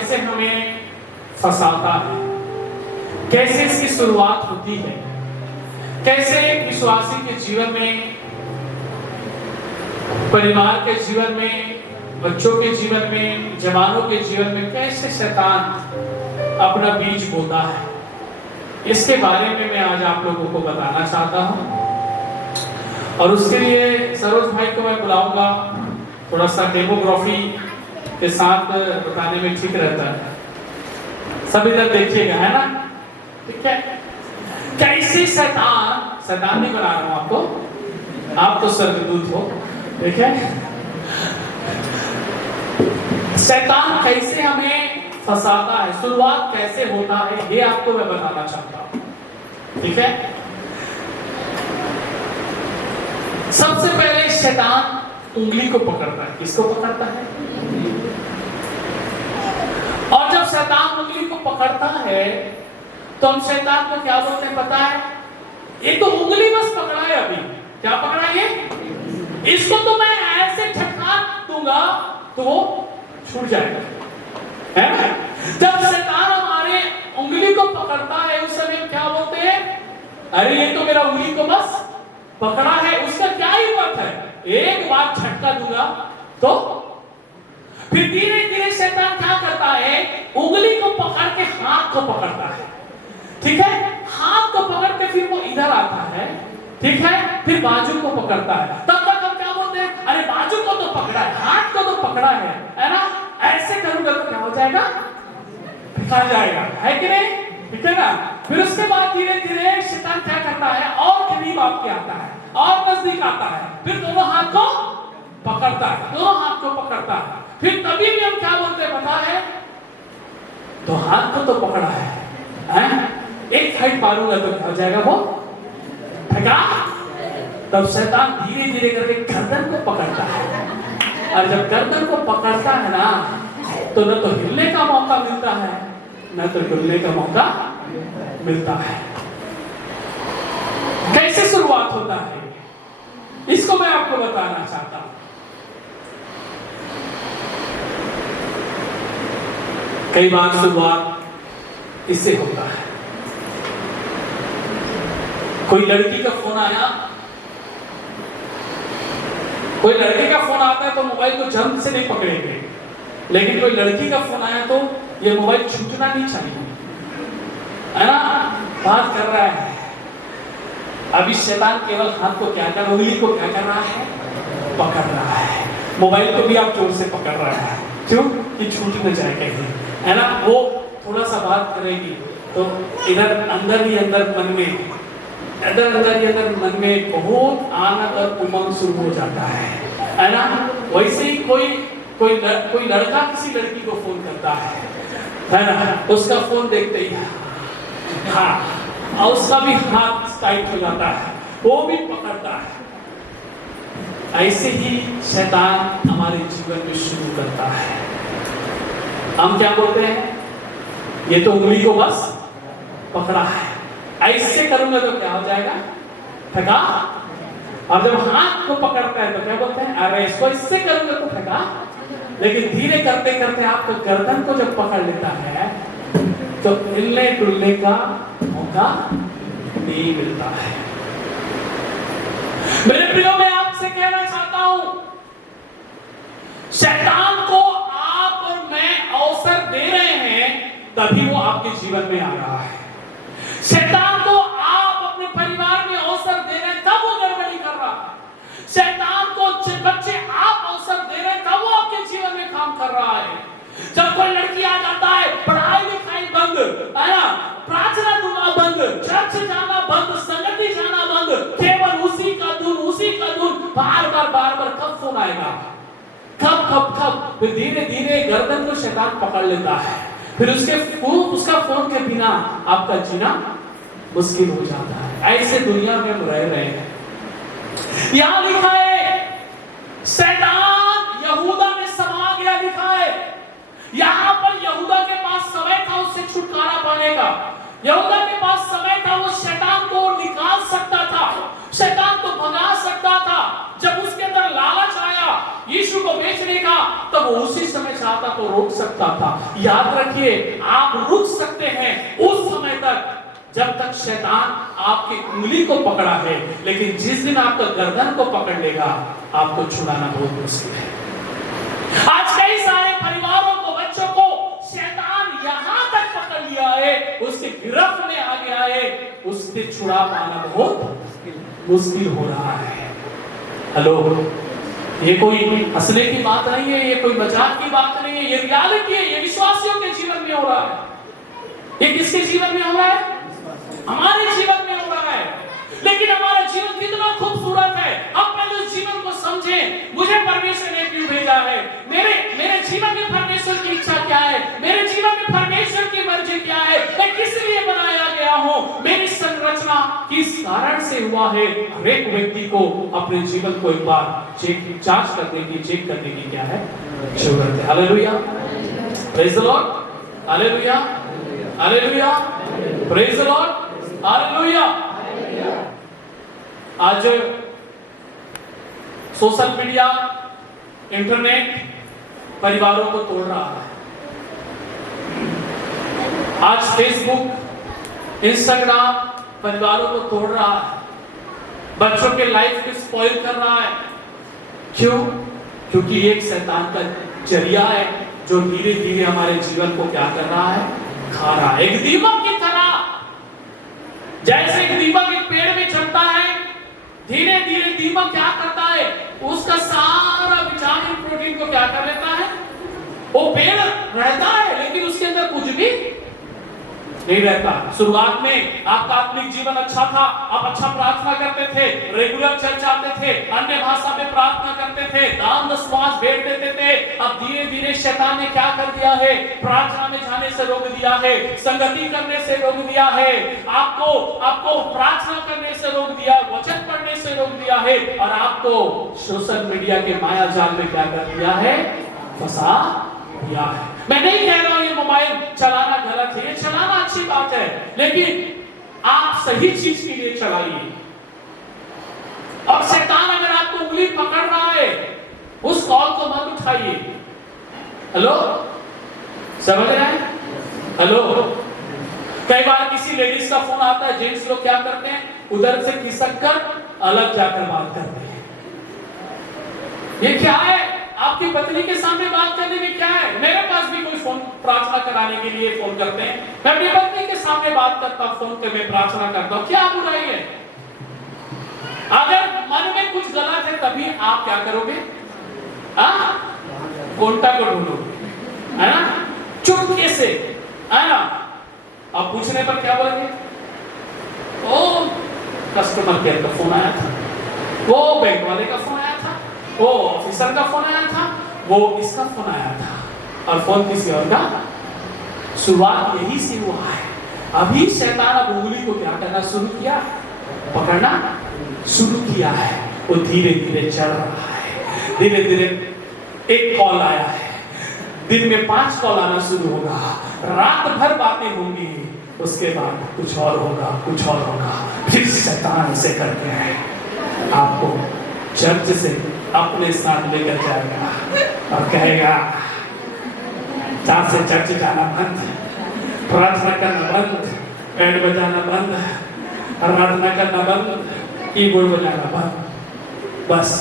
कैसे हमें फंसाता है, कैसे इसकी शुरुआत होती है, कैसे एक विश्वासी के जीवन में, परिवार के जीवन में, बच्चों के जीवन में, जवानों के जीवन में कैसे शैतान अपना बीज बोता है, इसके बारे में मैं आज आप लोगों को बताना चाहता हूं। और उसके लिए सरोज भाई को मैं बुलाऊंगा, थोड़ा सा डेमोग्राफी के साथ बताने में ठीक रहता है। सब इधर देखिएगा, है ना? ठीक है। कैसे शैतान नहीं बना रहा हूं आपको, आप तो स्वर्गदूत हो, ठीक है। शैतान कैसे हमें फंसाता है, शुरुआत कैसे होता है, ये आपको मैं बताना चाहता हूं, ठीक है। सबसे पहले शैतान उंगली को पकड़ता है। किसको पकड़ता है? और जब शैतान उंगली को पकड़ता है तो हम शैतान को क्या बोलते हैं पता है? ये तो उंगली बस पकड़ा है, अभी क्या पकड़ा है? इसको तो मैं ऐसे झटका दूंगा तो वो छूट जाएगा, है ना? जब शैतान हमारे उंगली को पकड़ता है उस समय क्या बोलते हैं? अरे ये तो मेरा उंगली को बस पकड़ा है। उसका क्या ही बात है, एक बार झटका दूंगा तो फिर धीरे धीरे शैतान क्या करता है? उंगली को पकड़ के हाथ को पकड़ता है, ठीक है। हाथ को पकड़ के फिर वो इधर आता है, ठीक है, फिर बाजू को पकड़ता है। तब तक हम क्या बोलते हैं? अरे बाजू को तो पकड़ा है, हाथ को तो पकड़ा है ना? ऐसे करूंगा तो क्या हो जाएगा? दिखा जाएगा, है कि नहीं? ठीक है ना? फिर उसके बाद धीरे धीरे शैतान क्या करता है? और करीब आपके आता है, और नजदीक आता है, फिर दोनों हाथ को पकड़ता है, दोनों हाथ को पकड़ता है। फिर तभी भी हम क्या बोलते हैं पता है? तो हाथ को तो पकड़ा है? एक साइड मारूंगा तो क्या हो जाएगा? वो ठगा। तब शैतान धीरे धीरे करके गर्दन को पकड़ता है, और जब गर्दन को पकड़ता है ना तो न तो हिलने का मौका मिलता है, न तो डुलने का मौका मिलता है। कैसे शुरुआत होता है इसको मैं आपको बताना चाहता हूं। कई बार शुरुआत इससे होता है। कोई लड़की का फोन आया, कोई लड़के का फोन आता है तो मोबाइल को जल्द से नहीं पकड़ेंगे, लेकिन कोई लड़की का फोन आया तो ये मोबाइल छूटना नहीं चाहिए, है ना? बात कर रहा है। अभी शैतान केवल हाथ को क्या कर रहा है? उंगली को क्या कर रहा है? पकड़ रहा है। मोबाइल को भी आप जोर से पकड़ रहा है, क्यों? कि छूट न जाए कहीं, है ना? वो थोड़ा सा बात करेगी तो इधर अंदर ही अंदर मन में बहुत आनंद और उमंग शुरू हो जाता है ना? वैसे ही कोई लड़का किसी लड़की को फोन करता है ना? उसका फोन देखते ही हाँ, और उसका भी हाथ टाइट हो जाता है, वो भी पकड़ता है। ऐसे ही शैतान हमारे जीवन में शुरू करता है। हम क्या बोलते हैं? ये तो उंगली को बस पकड़ा है, ऐसे करूंगा तो क्या हो जाएगा? ठगा। और जब हाथ को पकड़ता है तो क्या बोलते हैं? अरे इसको इससे करूंगा तो ठगा। लेकिन धीरे करते करते आपको गर्दन को जब पकड़ लेता है तो हिलने डुलने का मौका नहीं मिलता है। मेरे प्रियो, मैं आपसे कहना चाहता हूं, शैतान को आप और मैं अवसर दे रहे हैं तभी वो आपके जीवन में आ रहा है। शैतान को आप अपने परिवार में अवसर दे रहे हैं तब वो गड़बड़ी कर रहा है। शैतान को बच्चे आप अवसर दे रहे हैं तब वो आपके जीवन में काम कर रहा है। जब कोई लड़की आ जाता है, पढ़ाई लिखाई बंद, है ना? प्रार्थना दुआ बंद, चर्च जाना बंद, संगति जाना बंद, केवल उसी का धुन बार बार कब फोन आएगा? कब? फिर धीरे धीरे गर्दन को शैतान पकड़ लेता है। फिर उसका फोन के बिना आपका जीना मुश्किल हो जाता है। ऐसे दुनिया में हम रह रहे हैं। यहां लिखा है शैतान यहूदा में समा गया, लिखा है। यहां पर यहूदा के पास समय था उससे छुटकारा पाने का। यहूदा के पास समय था, वो शैतान को निकाल सकता था, शैतान को भगा सकता था। जब उसके अंदर लालच आया, यीशु को बेचने का, तब वो उसी समय चाहता तो रोक सकता था। याद रखिए, आप रुक सकते हैं उस समय तक जब तक शैतान आपकी उंगली को पकड़ा है, लेकिन जिस दिन आपका गर्दन को पकड़ लेगा, आपको छुड़ाना बहुत मुश्किल है। आज कई सारे परिवारों को, बच्चों को शैतान यहां तक पकड़ लिया है, उसके गिरफ्त में आ गया है, उससे छुड़ा पाना बहुत मुश्किल हो रहा है। हेलो, ये कोई हंसने की बात नहीं है, ये कोई मजाक की बात नहीं है, ये रियलिटी है। ये विश्वासियों के जीवन में हो रहा है। ये किसके जीवन में हो रहा है? हमारे जीवन में हो रहा है। लेकिन हमारा जीवन कितना खूबसूरत है। अब पहले उस जीवन को समझें, मुझे परमेश्वर ने क्यों भेजा है, मेरे जीवन में परमेश्वर की इच्छा क्या है, मेरे जीवन में परमेश्वर की मर्जी क्या है, मैं किस लिए बनाया गया हूं, मेरी संरचना किस कारण से हुआ है। हर एक व्यक्ति को अपने जीवन को एक बार जांच करने की, चेक करने की क्या है जरूरत है। Hallelujah, praise the Lord, hallelujah, hallelujah, praise the Lord, hallelujah. आज सोशल मीडिया, इंटरनेट परिवारों को तोड़ रहा है। आज फेसबुक, इंस्टाग्राम परिवारों को तोड़ रहा है, बच्चों के लाइफ को स्पॉइल कर रहा है। क्यों? क्योंकि एक शैतान का जरिया है जो धीरे धीरे हमारे जीवन को क्या कर रहा है, खा रहा है। एक दीमक की तरह, जैसे एक दीमक एक पेड़ में चढ़ता है, धीरे धीरे दीमक क्या करता है, उसका सारा विटामिन प्रोटीन को क्या कर लेता है। वो पेड़ रहता है लेकिन उसके अंदर कुछ भी नहीं रहता। शुरुआत में आपका आत्मिक जीवन अच्छा था, आप अच्छा प्रार्थना करते थे, रेगुलर चर्च आते थे, अन्य भाषा में प्रार्थना करते थे, दान दशमांश भेज देते थे। अब धीरे धीरे शैतान ने क्या कर दिया है, प्रार्थना में जाने से रोक दिया है, संगति करने से रोक दिया है, आपको प्रार्थना करने से रोक दिया, वचन पढ़ने से रोक दिया है, और आपको सोशल मीडिया के माया जाल में क्या कर दिया है, फंसा दिया है। मैं नहीं कह रहा हूं ये मोबाइल चलाना गलत है, ये चलाना अच्छी बात है, लेकिन आप सही चीज के लिए चलाइए। और शैतान अगर आपको उंगली पकड़ रहा है, उस कॉल को मत उठाइए। हेलो, समझ रहे हैं? हेलो, कई बार किसी लेडीज का फोन आता है, जेंट्स लोग क्या करते हैं, उधर से खिसक कर अलग जाकर बात करते हैं। ये क्या है? आपकी पत्नी के सामने बात करने में क्या है? मेरे पास भी कोई फोन प्रार्थना कराने के लिए फोन करते हैं, मैं अपनी पत्नी के सामने बात करता हूं, फोन पे मैं प्रार्थना करता हूं, क्या बुराई है? अगर मन में कुछ गलत है तभी आप क्या करोगे, कोंटा को ढूंढोगे, है ना, चुपके से, है ना। अब पूछने पर क्या बोलेंगे, ओ कस्टमर केयर का फोन आया था, वो बैंक वाले का फोन आया था, वो ऑफिसर का फोन आया था, वो इसका फोन आया था, और फोन किसी और का। शुरुआत यही से हुआ है। अभी शैतान अब उंगली को क्या करना शुरू किया, पकड़ना शुरू किया है। वो धीरे धीरे चल रहा है, धीरे धीरे एक कॉल आया है, दिन में 5 कॉल आना शुरू होगा, रात भर बातें होंगी, उसके बाद कुछ और होगा, कुछ और होगा। फिर शैतान से करते हैं आपको चर्च से अपने साथ लेकर जाएगा और कहेगा, चार से चर्च जाना बंद, प्रार्थना करना बंद, बैंड बजाना बंद, आराधना करना बंद, कीबोर्ड बजाना बंद, बस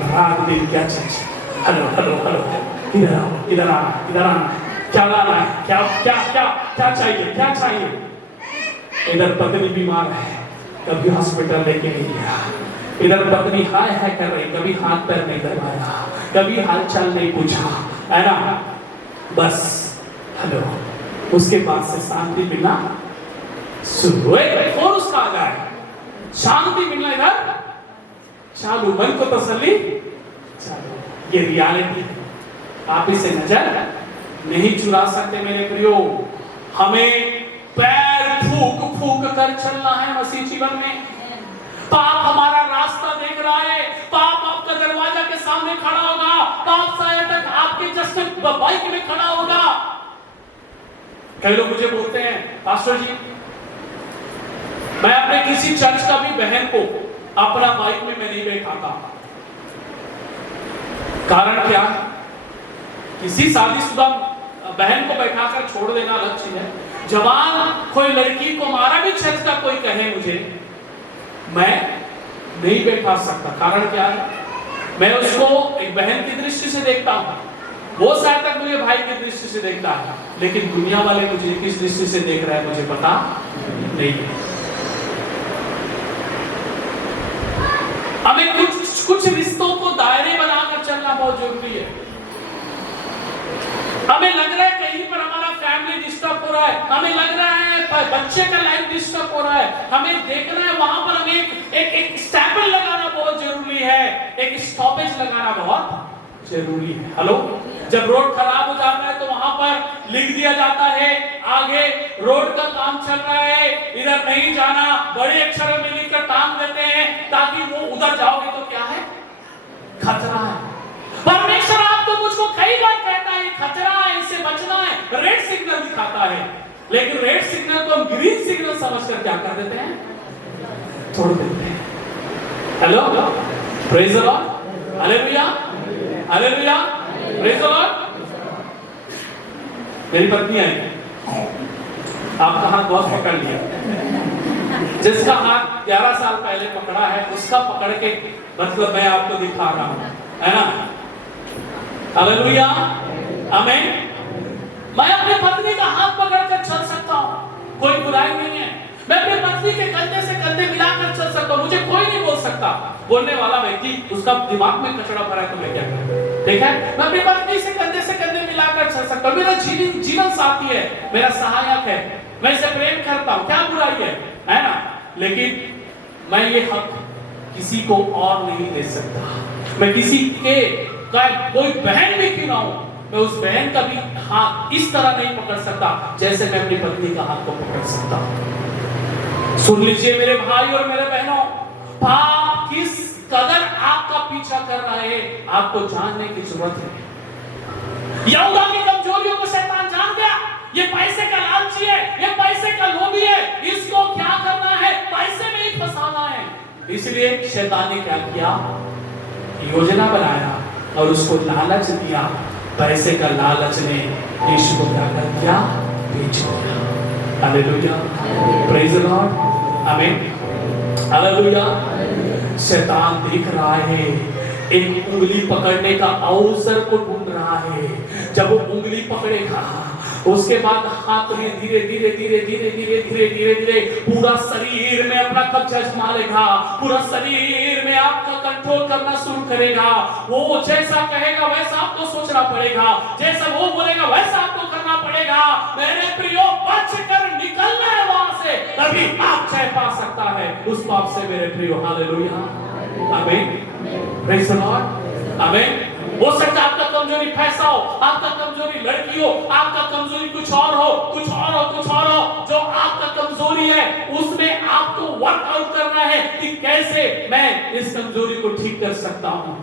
रात दिन क्या चर्च। हेलो हेलो हेलो, इधर आओ, इधर आना, इधर आना, क्या लाना है, क्या क्या क्या क्या चाहिए, क्या चाहिए। इधर पत्नी बीमार है, कभी हॉस्पिटल लेके नहीं गया, इधर पत्नी हाय हाय कर रही, कभी हाथ पैर नहीं करवाया, कभी हालचाल नहीं पूछा, है ना। बस हेलो, उसके बाद से शांति मिलना शुरू हुए, फोन उसका आ गया, शांति मिलना इधर चालू, मन को तसल्ली चालू। ये रियलिटी, आप इसे नजर नहीं चुरा सकते मेरे प्रियो। हमें पैर फूक फूक कर चलना है मसीह जीवन में। पाप हमारा रास्ता देख रहा है, पाप आपका दरवाजा के सामने खड़ा होगा, पाप शायद तक आपके जस्ट बाइक में खड़ा होगा। कई लोग मुझे बोलते हैं, पास्टर जी मैं अपने किसी चर्च का भी बहन को अपना बाइक में मैं नहीं बैठाता, कारण क्या? किसी शादीशुदा बहन को बैठाकर छोड़ देना अलग चीज है। जवान कोई लड़की को मारा भी चर्च का कोई कहे मुझे, मैं नहीं बैठा सकता। कारण क्या है? मैं उसको एक बहन की दृष्टि से देखता हूं, वो शायद तक मुझे भाई की दृष्टि से देखता है, लेकिन दुनिया वाले मुझे किस दृष्टि से देख रहे हैं मुझे पता नहीं है। हमें कुछ रिश्तों को दायरे बनाकर चलना बहुत जरूरी है। हमें लग रहा है कहीं पर हमारा फैमिली डिस्टर्ब हो रहा है, हमें लग रहा है बच्चे का लाइफ डिस्टर्ब हो रहा है, हमें देखना है वहां पर हमें एक स्टैपल लगाना बहुत जरूरी है, एक स्टॉपेज लगाना बहुत जरूरी है। हेलो, जब रोड खराब हो जाता है तो वहां पर लिख दिया जाता है आगे रोड का काम चल रहा है, इधर नहीं जाना, बड़े अक्षरों में लिखकर टांग देते हैं ताकि वो उधर जाओगे तो क्या है? खतरा है। परमेश्वर आपको मुझको कई बार कहता है खतरा है, इससे बचना है, रेड सिग्नल दिखाता है, लेकिन रेड सिग्नल को हम ग्रीन सिग्नल समझकर क्या कर देते हैं? छोड़ देते हैं। Hello, praise the Lord, hallelujah, hallelujah, praise the Lord. मेरी पत्नी आई, आपका हाथ बहुत पकड़ लिया। जिसका हाथ 11 साल पहले पकड़ा है उसका पकड़ के मतलब मैं आपको दिखा रहा हूं, है ना? हालेलुया, आमीन। मैं अपने पत्नी का हाथ पकड़कर चल सकता हूं, कोई बुराई नहीं है। मैं अपने पत्नी के कंधे से कंधे मिलाकर चल सकता हूं, मुझे कोई नहीं बोल सकता। बोलने वाला व्यक्ति उसका दिमाग में कचरा भरा है तो मैं क्या करूं? ठीक है, मैं अपनी पत्नी से कंधे मिलाकर चल सकता हूं। मेरा जीवन साथी है, मेरा सहायक है, मैं इसे प्रेम करता हूं, क्या बुराई है ना? लेकिन मैं ये हक किसी को और नहीं दे सकता। मैं किसी के कोई बहन भी क्यों ना हो, मैं उस बहन का भी हाथ इस तरह नहीं पकड़ सकता जैसे मैं अपनी पत्नी का हाथ को पकड़ सकता हूं। सुन लीजिए मेरे भाई और मेरे बहनों, पाप किस कदर आपका पीछा कर रहा है आपको जानने की जरूरत है। यहूदा की कमजोरियों को शैतान जान गया। ये पैसे का लालची है, ये पैसे का लोभी है, इसको क्या करना है? पैसे में ही फंसाना है। इसलिए शैतान ने क्या किया? योजना बनाया और उसको लालच दिया। पैसे का लालच ने यीशु को क्या कर दिया? बेच दिया। हालेलुया, प्रेज द लॉर्ड, आमीन, हालेलुया। शैतान देख रहा है, एक उंगली पकड़ने का अवसर को ढूंढ रहा है। जब वो उंगली पकड़ेगा उसके बाद हाथ में धीरे धीरे धीरे धीरे धीरे धीरे धीरे धीरे पूरा शरीर में अपना कब्जा जमा लेगा, पूरा शरीर में आपका कंट्रोल करना शुरू करेगा। वो जैसा कहेगा वैसा आपको सोचना पड़ेगा, जैसा वो बोलेगा वैसा आपको करना पड़ेगा। मेरे प्रियो, बच कर निकलना है वहां से, तभी आप जय पा सकता है उस पाप से। मेरे प्रियो, हालेलुया, आमीन, प्रेज द लॉर्ड, आमीन। हो सकता है आपका कमजोरी पैसा हो, आपका कमजोरी लड़की हो, आपका कमजोरी कुछ और हो, कुछ और हो, कुछ और हो। जो आपका कमजोरी है उसमें आपको वर्कआउट करना है कि कैसे मैं इस कमजोरी को ठीक कर सकता हूं।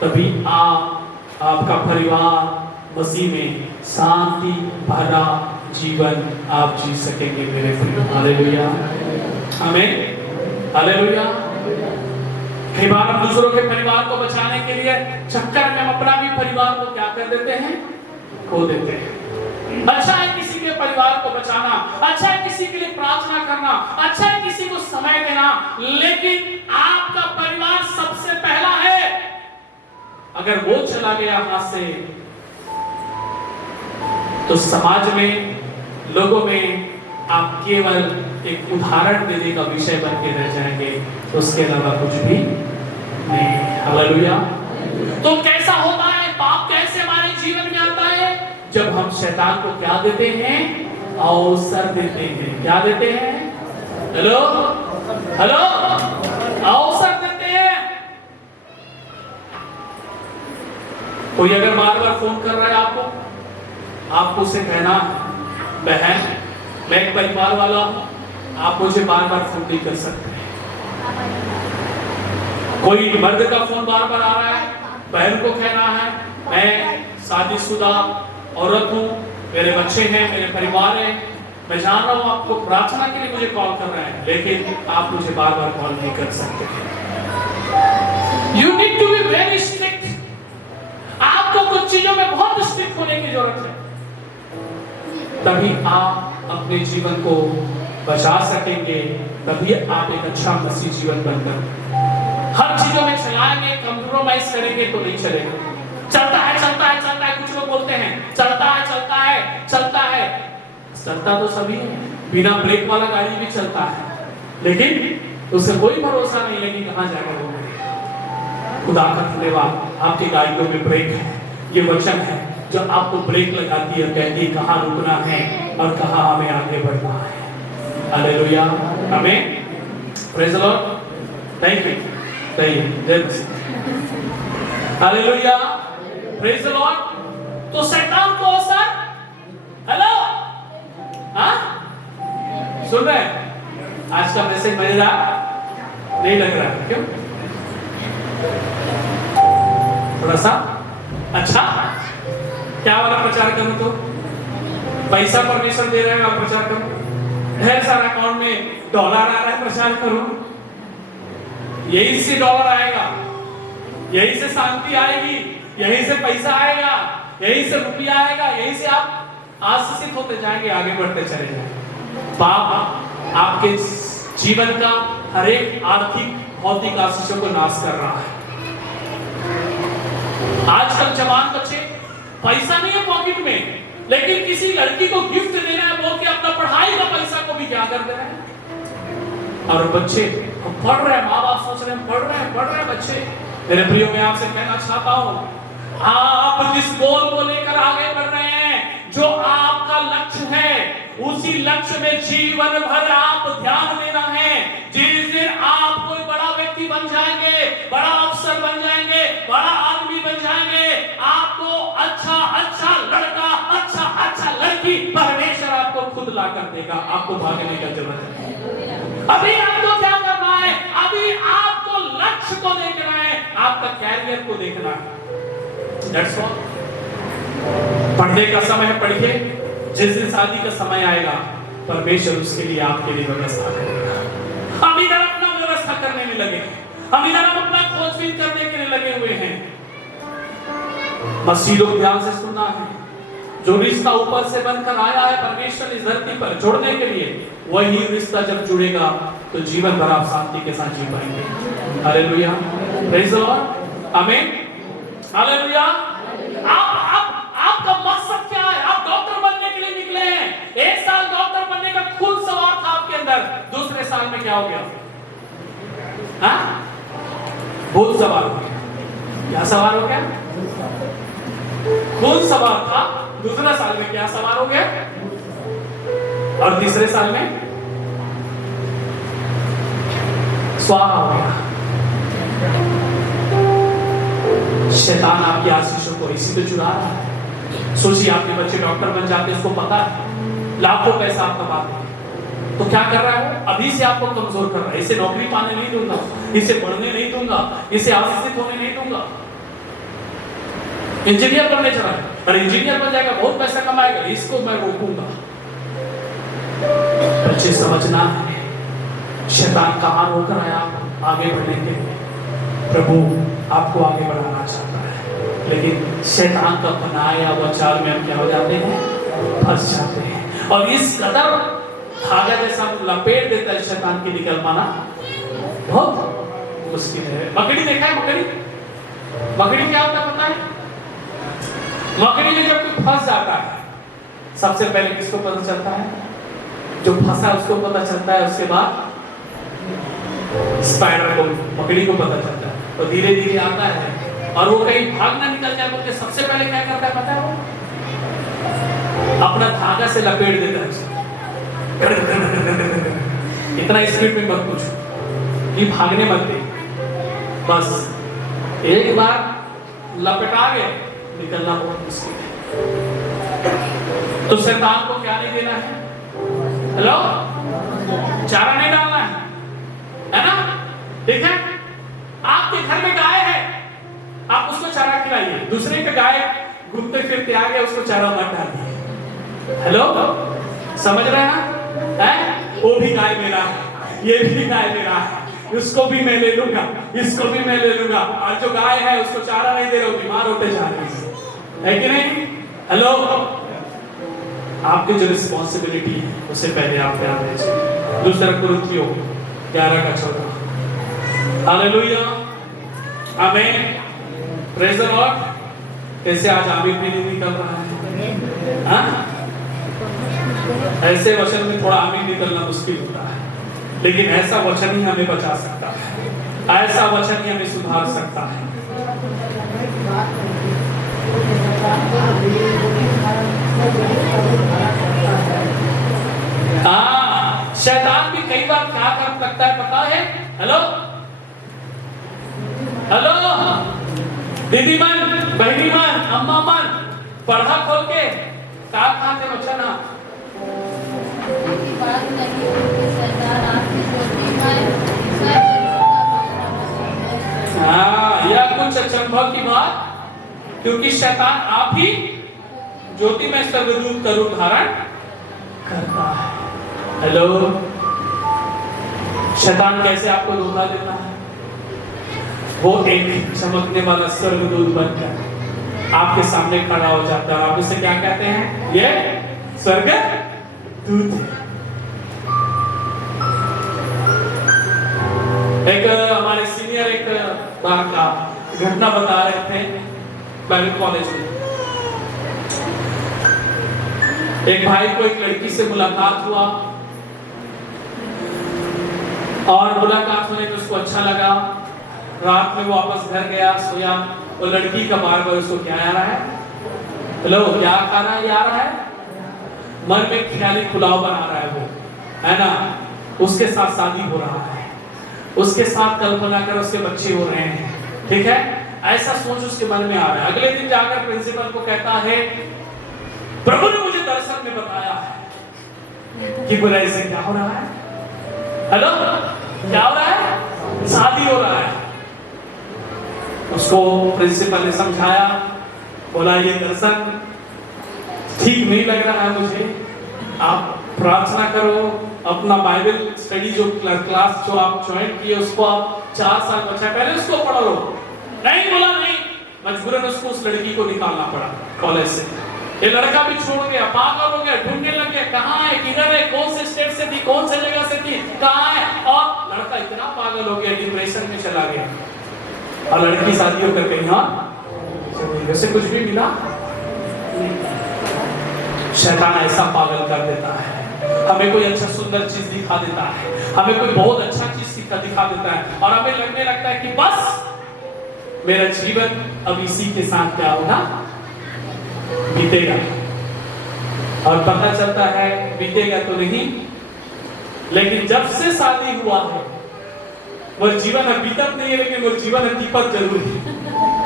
तभी आपका परिवार मसीह में शांति भरा जीवन आप जी सकेंगे मेरे प्रिय। हालेलुया, आमीन, हालेलुया। कई बार हम दूसरों के परिवार को बचाने के लिए चक्कर में हम अपना भी परिवार को क्या कर देते हैं? खो देते हैं। अच्छा है किसी के परिवार को बचाना, अच्छा है किसी के लिए प्रार्थना करना, अच्छा है किसी को समय देना, लेकिन आपका परिवार सबसे पहला है। अगर वो चला गया हाथ से तो समाज में, लोगों में आप केवल एक उदाहरण देने का विषय बन के रह जाएंगे, उसके अलावा कुछ भी नहीं। हालेलुया। तो कैसा होता है? पाप कैसे हमारे जीवन में आता है? जब हम शैतान को क्या देते हैं? अवसर देते हैं। क्या देते हैं? हेलो, हेलो, अवसर देते हैं। कोई अगर बार बार फोन कर रहा है आपको उसे कहना, बहन मैं एक परिवार वाला हूं, आप मुझे बार बार फोन नहीं कर सकते। कोई मर्द का फोन बार बार आ रहा है, बहन को कहना है मैं शादीशुदा औरत हूं, मेरे बच्चे हैं, मेरे परिवार है, मैं जान रहा हूं आपको प्रार्थना के लिए मुझे कॉल कर रहे हैं, लेकिन आप मुझे बार बार कॉल नहीं कर सकते। You need to be very strict चीजों में बहुत स्ट्रिक्ट होने की जरूरत है, तभी आप अपने जीवन को बचा सकेंगे, तभी आप एक अच्छा मसीह जीवन बनकर हर चीजों में चलाएंगे, कंप्रोमाइज करेंगे तो नहीं चलेगा। चलता है चलता है चलता है, कुछ लोग बोलते हैं चलता है चलता है चलता है, चलता तो सभी है, बिना ब्रेक वाला गाड़ी भी चलता है, लेकिन उससे कोई भरोसा नहीं है कि कहां जाकर वो खुदा का धन्यवाद आपकी गाड़ियों में ब्रेक है। ये वचन है जो आपको ब्रेक लगाती है, कहती है कहां रुकना है और कहां हमें आगे बढ़ना है। हालेलुया, आमीन, praise the Lord, thank you, जय मसीह, हालेलुया, प्रेज द लॉर्ड। तो शैतान को असर, हेलो, हाँ सुन रहे हैं? आज का मैसेज मजेदार नहीं लग रहा है, क्यों? थोड़ा सा अच्छा, क्या वाला प्रचार करूं? तो पैसा परमेश्वर दे रहा है वाला प्रचार करूं? ढेर सारा अकाउंट में डॉलर आ रहा है, प्रचार करूं? यही से डॉलर आएगा, यही से शांति आएगी, यही से पैसा आएगा, यही से रुपया आएगा, यही से आप आशीषित होते जाएंगे, आगे बढ़ते चले जाएंगे। पाप आपके जीवन का हर एक आर्थिक भौतिक आशीषों को नाश कर रहा है। आजकल जवान बच्चे पैसा नहीं है पॉकेट में, लेकिन किसी लड़की को गिफ्ट देना है बोल के अपना पढ़ाई का पैसा को भी क्या कर दे रहे हैं। और बच्चे पढ़ रहे हैं, माँ बाप सोच रहे हैं पढ़ रहे हैं बच्चे। मेरे प्रियो, मैं आपसे कहना चाहता हूँ, आप जिस गोल को लेकर आगे बढ़ रहे हैं, जो आपका लक्ष्य है, उसी लक्ष्य में जीवन भर आप ध्यान देना है। जिस दिन आप कोई बड़ा व्यक्ति बन जाएंगे, बड़ा अफसर बन जाएंगे, बड़ा आदमी बन जाएंगे, आपको अच्छा अच्छा लड़का, अच्छा अच्छा लड़की परमेश्वर आपको खुद ला कर देगा, आपको भागने की जरूरत है। अभी आपको क्या करना है? अभी आपको लक्ष्य को देखना है, आपका कैरियर को देखना है। That's all. पढ़ने का समय है, पढ़िए। जिस दिन शादी का समय आएगा, परमेश्वर उसके लिए आपके लिए व्यवस्था करेगा। हम इधर अपना व्यवस्था करने में लगे, हम इधर अपना खोजबीन करने के लिए लगे हुए हैं। मसीह को ध्यान से सुनना है। जो रिश्ता ऊपर से बनकर आया है परमेश्वर इस धरती पर जोड़ने के लिए, वही रिश्ता जब जुड़ेगा तो जीवन भर आप शांति के साथ जी पाएंगे। हालेलुया, प्रेज द लॉर्ड, आमीन, हालेलुया। आपका मकसद क्या है? आप डॉक्टर बनने के लिए निकले हैं। एक साल डॉक्टर बनने का खून सवार था आपके अंदर, दूसरे साल में क्या हो गया? हाँ, भूत सवार हो गया। क्या सवार हो गया? खून सवार था, दूसरे साल में क्या सवार हो गया? और तीसरे साल में स्वाहा हो गया। शैतान आपकी आशीषों को इसी पे चुरा रहा है। सोचिए, आपके बच्चे डॉक्टर बन जाते, उसको पता है लाखों पैसा आप कमाते हैं, तो क्या कर रहा है वो? अभी से आपको कमजोर कर रहा है। इसे नौकरी पाने नहीं दूंगा, इसे पढ़ने नहीं दूंगा, इसे आशीषित होने नहीं दूंगा। इंजीनियर बनने चला है, अरे इंजीनियर बन जाएगा, बहुत पैसा कमाएगा, इसको मैं रोकूंगा। बच्चे समझना है, शैतान कहां रोक रहा है आप आगे बढ़ने के लिए। प्रभु आपको आगे बढ़ाना चाहता है, लेकिन शैतान का बनाया हुआ चाल में हम क्या हो जाते हैं? फंस जाते हैं। और इस कदर धागा जैसा लपेट देता है शैतान की, निकल पाना बहुत मुश्किल है। मकड़ी देखा है? मकड़ी क्या होता है पता है? मकड़ी में जब कोई फंस जाता है, सबसे पहले किसको पता चलता है? जो फंसा उसको पता चलता है, उसके बाद स्पाइडर को, मकड़ी को पता चलता है, तो धीरे धीरे आता है और वो कहीं भाग ना निकल जाए बोलते सबसे पहले क्या करता है पता है? वो अपना धागा से लपेट देता है। इतना स्पीड में मत पूछो, ये भागने मत दे, बस एक बार लपेटा गए, निकलना बहुत मुश्किल है। तो शैतान को क्या नहीं देना है? हेलो, चारा नहीं डालना है ना? ठीक है, आपके घर में गाय है, आप उसको चारा खिलाइए। दूसरे के गाय घूमते फिरते आ गया, उसको चारा मत डालिए। हेलो, समझ रहे हैं? वो भी गाय मेरा है, ये भी गाय मेरा है, उसको भी मैं ले लूंगा, इसको भी मैं ले लूंगा। और जो गाय है उसको चारा नहीं दे रहे हो, बीमार होते जा रहे हैं। है कि नहीं? हेलो, आपकी जो रिस्पॉन्सिबिलिटी है उसे पहले आप ध्यान दीजिए। दूसरा कुरिन्थियों 11:14। हालेलुया, आमीन, प्रेज द लॉर्ड। कैसे आज आमीन भी नहीं निकल रहा है? हाँ, ऐसे वचन में थोड़ा आमीन निकलना मुश्किल होता है, लेकिन ऐसा वचन ही हमें बचा सकता है, ऐसा वचन ही हमें सुधार सकता है। हाँ, शैतान भी कई बार क्या कर सकता है पता है? हेलो हेलो, दीदी मन, बहनी मन, अम्मा मन, पढ़ा खोल के क्या खाते वचन? हाँ, यह कुछ अचंभव की बात, क्योंकि शैतान आप ही ज्योति में सर्वदूत का रूप धारण करता है। हेलो, शैतान कैसे आपको धोखा देता है? वो एक चमकने वाला स्वर्गदूत बनकर आपके सामने खड़ा हो जाता है। आप इसे क्या कहते हैं? ये स्वर्गदूत है। एक हमारे सीनियर एक बार का घटना बता रहे थे बाइबल कॉलेज में। एक भाई को एक लड़की से मुलाकात हुआ और मुलाकात होने में उसको अच्छा लगा। रात में वो वापस घर गया, सोया। वो लड़की का बार बार उसको क्या आ रहा है? हेलो, क्या आ रहा है? आ रहा है मन में ख्याली खुलाव बना रहा है वो, है ना? उसके साथ शादी हो रहा है, उसके साथ कल्पना कर उसके बच्चे हो रहे हैं, ठीक है? ऐसा सोच उसके मन में आ रहा है। अगले दिन जाकर प्रिंसिपल को कहता है, प्रभु ने मुझे दर्शन में बताया है कि बुराई से क्या हो रहा है। हेलो, क्या हो रहा है? शादी हो रहा है। उसको प्रिंसिपल ने समझाया, बोला ये दर्शन ठीक नहीं लग रहा है मुझे, आप प्रार्थना करो, अपना बाइबल स्टडी जो क्लास जो आप ज्वाइन किए उसको आप 4 साल बचा पहले उसको पढ़ो। नहीं बोला, नहीं, मजबूरन उसको उस लड़की को निकालना पड़ा कॉलेज से। ये लड़का भी छोड़ गया, पागल हो गया, ढूंढने लग गया, कहाँ है, किधर है, कौन से स्टेट से थी, कौन से जगह से थी, कहाँ है। और लड़का इतना पागल हो गया, डिप्रेशन में चला गया। और लड़की शादी होकर गई। हाँ, वैसे कुछ भी मिला। शैतान ऐसा पागल कर देता है, हमें कोई अच्छा सुंदर चीज दिखा देता है, हमें कोई बहुत अच्छा चीज दिखा देता है, और हमें लगने लगता है कि बस मेरा जीवन अब इसी के साथ क्या होगा, बीतेगा। और पता चलता है बीतेगा तो नहीं, लेकिन जब से शादी हुआ है वो जीवन अब बीतत नहीं है, लेकिन वो जीवन अब दीपक जरूर है।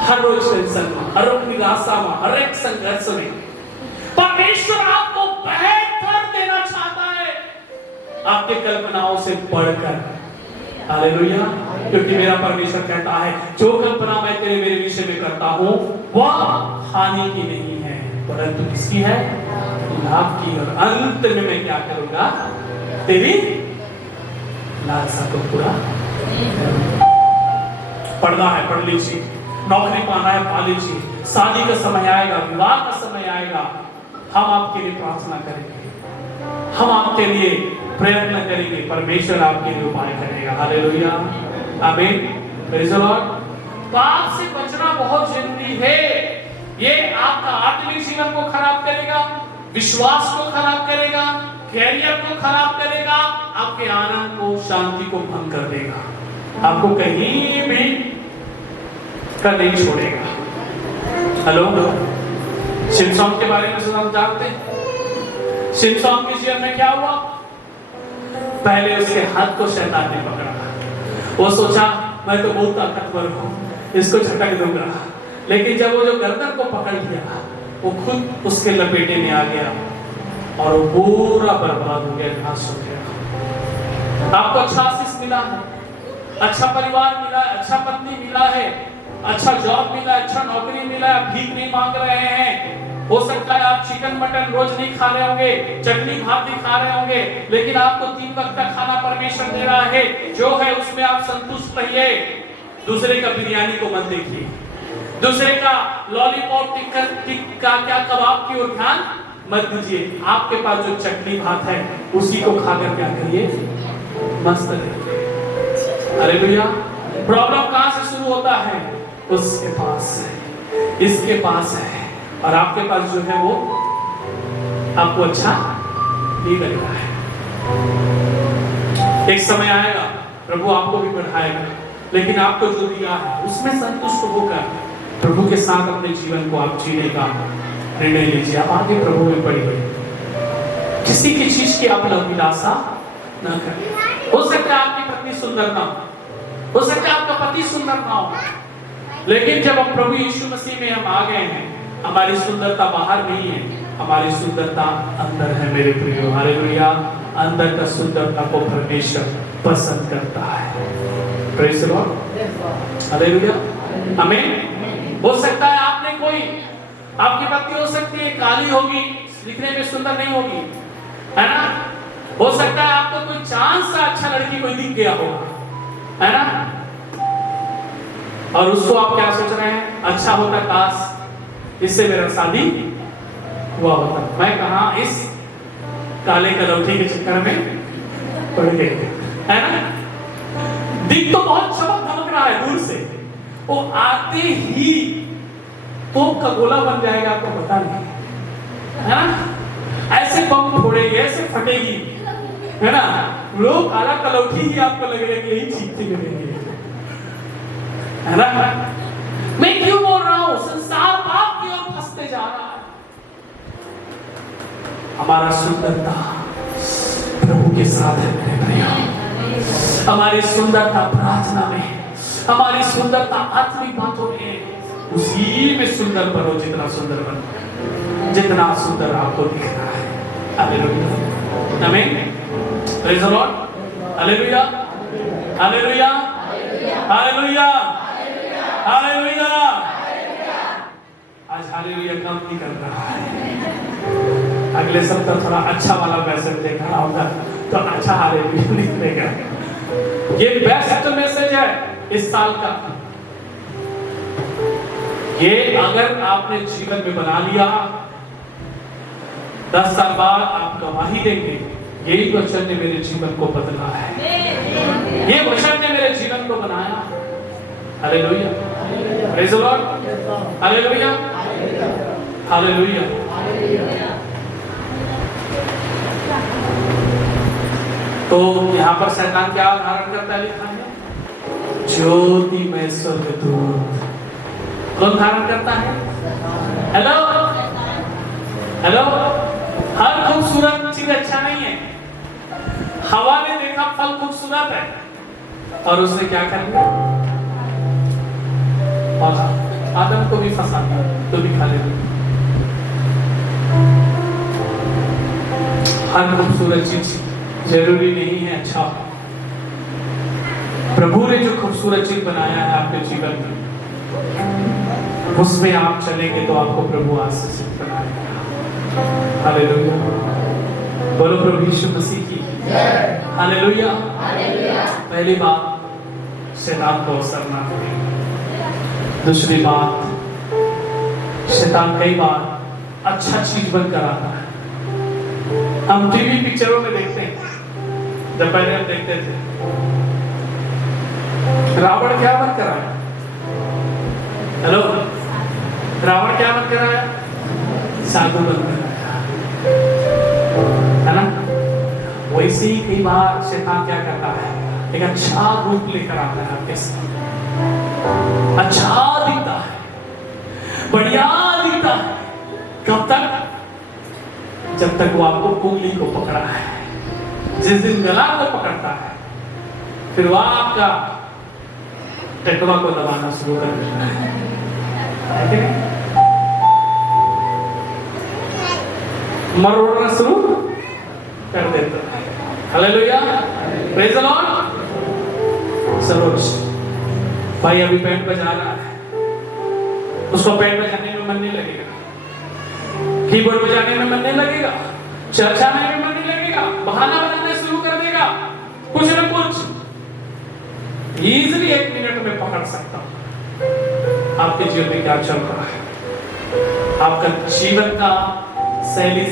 हर रोज टेंशन में, हर रोज निराशा में, हर एक संघर्ष में परमेश्वर आपको बेहतर देना चाहता है, आपके कल्पनाओं से बढ़कर। हालेलुया, क्योंकि मेरा परमेश्वर कहता है जो कल्पना मैं तेरे मेरे विषय में करता हूँ वह हानि की नहीं है, परंतु किसकी है? लाभ की। और अंत में मैं क्या करूंगा? तेरी लालसा को पूरा। पढ़ना है पढ़ लीजिए, नौकरी पाना है पा लीजिए, शादी का समय आएगा, विवाह का समय आएगा, हम आपके लिए प्रार्थना करेंगे, हम आपके लिए प्रयत्न करेंगे, परमेश्वर आपके लिए उपाय करेगा। हालेलुया, आमीन, प्रेज़ द लॉर्ड। पाप से बचना बहुत जरूरी है। ये आपका आत्मिक जीवन को खराब करेगा, विश्वास को खराब करेगा, कैरियर को खराब करेगा, आपके आनंद को, शांति को भंग कर देगा, आपको कहीं भी कर नहीं छोड़ेगा। हेलो, शिमशोन के बारे में हम जानते हैं। शिमशोन के जीवन में क्या हुआ? पहले उसके हाथ को शैतान ने पकड़ा, वो सोचा मैं तो बहुत ताकतवर हूं, इसको झटक दूंगा, लेकिन जब वो जो गर्दन को पकड़ लिया वो खुद उसके लपेटे में आ गया और वो पूरा बर्बाद हो गया, नाश हो गया। आपको अच्छा आशीष मिला है, अच्छा परिवार मिला है, अच्छा पत्नी मिला है, अच्छा जॉब मिला है, अच्छा नौकरी मिला है, भीख नहीं मांग रहे हैं। हो सकता है आप चिकन मटन रोज नहीं खा रहे होंगे, चटनी भात नहीं खा रहे होंगे, लेकिन आपको 3 वक्त का खाना परमेश्वर दे रहा है, जो है उसमें आप संतुष्ट रहिए। दूसरे का बिरयानी को मत देखिए, दूसरे का लॉलीपॉप टिक्का क्या कबाब की ओर ध्यान मत दीजिए। आपके पास जो चटनी भात है उसी को खाकर क्या करिए, मस्त रहिए। हालेलुया। प्रॉब्लम कहां से शुरू होता है? उसके पास है, इसके पास है, और आपके पास जो है वो आपको अच्छा नहीं लग रहा है। एक समय आएगा प्रभु आपको भी बढ़ाएगा, लेकिन आपको जो दिया है उसमें संतुष्ट होकर प्रभु के साथ अपने जीवन को आप जीने का निर्णय लीजिए। आप आगे प्रभु में बढ़िए, किसी की चीज की आप अभिलाषा न करें। हो सकता है आपकी पत्नी सुंदर ना हो सकता है आपका पति सुंदर ना हो, लेकिन जब हम प्रभु यीशु मसीह में हम आ गए हैं, हमारी सुंदरता बाहर नहीं है, हमारी सुंदरता अंदर है मेरे प्रियो। हालेलुया। अंदर का सुंदरता को परमेश्वर पसंद करता है। Praise the Lord. हालेलुया। आमीन। हो सकता है आपने कोई, आपकी पत्नी हो सकती है काली होगी, दिखने में सुंदर नहीं होगी, है ना। हो सकता है आपको कोई चांद सा अच्छा लड़की कोई दिख गया होगा, है ना, और उसको आप क्या सोच रहे हैं, अच्छा होता काश इससे मेरा शादी हुआ होता। मैं कहा इस काले कलौठी के चक्कर में पड़ गए, है ना। दिख तो बहुत चमक धमक रहा है दूर से, वो आते ही तोप का गोला बन जाएगा, आपको पता नहीं, है ना। ऐसे बम फोड़ेगी, ऐसे फटेगी, है ना। लोग काला कलौठी ही आपको लगेगा कि यही ठीक थी लगेगी, है ना। मैं क्यों बोल रहा हूं? संसार पाप की ओर फंसते जा रहा है। हमारा सुंदरता प्रभु के साथ है मेरे प्रिय। हमारी सुंदरता प्रार्थना में, हमारी सुंदरता आत्मिक बातों में, उसी में सुंदर बनो जितना सुंदर बनो, जितना सुंदर आपको दिख रहा है। हालेलुया। आमीन। Praise the Lord. Hallelujah. Hallelujah. Hallelujah. Hallelujah. आज हालेलुया काम नहीं कर रहा है। अगले सप्ताह थोड़ा अच्छा वाला मैसेज देखना होगा तो अच्छा हालेलुया निकलेगा। ये बेस्ट मैसेज है इस साल का। ये अगर आपने जीवन में बना लिया, 10 साल बाद आप गवाही देंगे, यही वचन ने मेरे जीवन को बदला है, ये वचन ने मेरे जीवन को बनाया। Hallelujah. Praise the Lord. Hallelujah. Hallelujah. तो यहाँ पर शैतान क्या धारण करता है, लिखा है ज्योतिमय स्वर्गदूत। कौन धारण करता है? Hello hello. हर खूबसूरत चीज अच्छा नहीं है। हवा ने देखा फल खूबसूरत है और उसने क्या कर दिया, और आदम को भी फंसा दिया, तो भी खा लेते। हर खूबसूरत चीज जरूरी नहीं है अच्छा। प्रभु ने जो खूबसूरत चीज बनाया है आपके जीवन में, उसमें आप चलेंगे तो आपको प्रभु आशीषित बनाएगा। हालेलुया। बोलो प्रभु यीशु मसीह की जय। हालेलुया। पहली बात, शैतान को अवसर ना करें। दूसरी बात, शैतान कई बार अच्छा चीज बनकर आता है। हम टीवी पिक्चरों में देखते हैं, जब पहले हम देखते थे, रावण क्या बनकर आया? हेलो, रावण क्या बनकर आया? साधु बनकर आया, है ना। वैसे ही कई बार शैतान क्या करता है, एक अच्छा रूप लेकर आता है आपके साथ, अच्छा दिखता है, बढ़िया दिखता है। कब तक? जब तक वो आपको उंगली को पकड़ा है। जिस दिन गला को पकड़ता है, फिर वो आपका टटवा को दबाना शुरू कर देता है। मरोड़ना शुरू कर देता है। Hallelujah. Praise the Lord. Saroj भाई अभी बैंड बजा रहा है, उसको बैंड बजाने में मन नहीं लगेगा, कीबोर्ड बजाने में मन नहीं लगेगा, चर्च आने में मन नहीं लगेगा, बहाना बनाने शुरू कर देगा, कुछ न कुछ। इजीली 1 मिनट में पकड़ सकता हूं। आपके जीवन में क्या चल रहा है, आपका जीवन का शैली